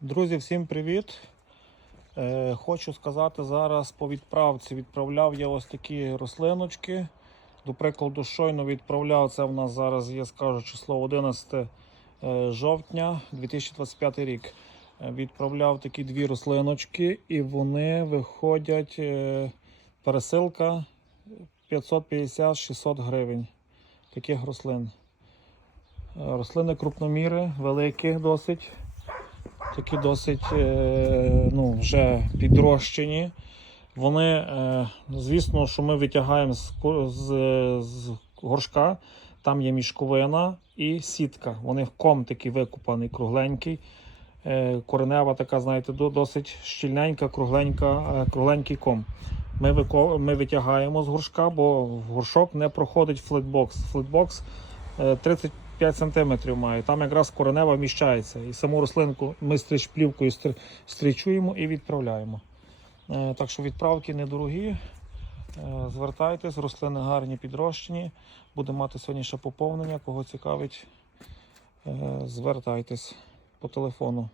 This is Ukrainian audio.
Друзі, всім привіт! Е, хочу сказати зараз по відправці. Відправляв я ось такі рослиночки. До прикладу, щойно відправляв це в нас зараз є, скажу число 11 е, жовтня 2025 рік. Е, Відправляв такі дві рослиночки, і вони виходять пересилка 550-600 гривень таких рослин. Рослини крупноміри, великі досить такі досить е, ну, вже підрощені. Вони, е, звісно, що ми витягаємо з, з, з горшка, там є мішковина і сітка. Вони в ком такий викупаний, кругленький. Е, коренева така, знаєте, досить щільненька, кругленька, кругленький ком. Ми ми витягаємо з горшка, бо горшок не проходить флетбокс. Флетбокс 30 5 см маю. Там якраз коренева вміщається. І саму рослинку ми стріч плівкою стрічуємо і відправляємо. Е, так що відправки недорогі. Е, звертайтесь, рослини гарні, підрощені. Будемо мати сьогодні ще поповнення. Кого цікавить, е, звертайтесь по телефону.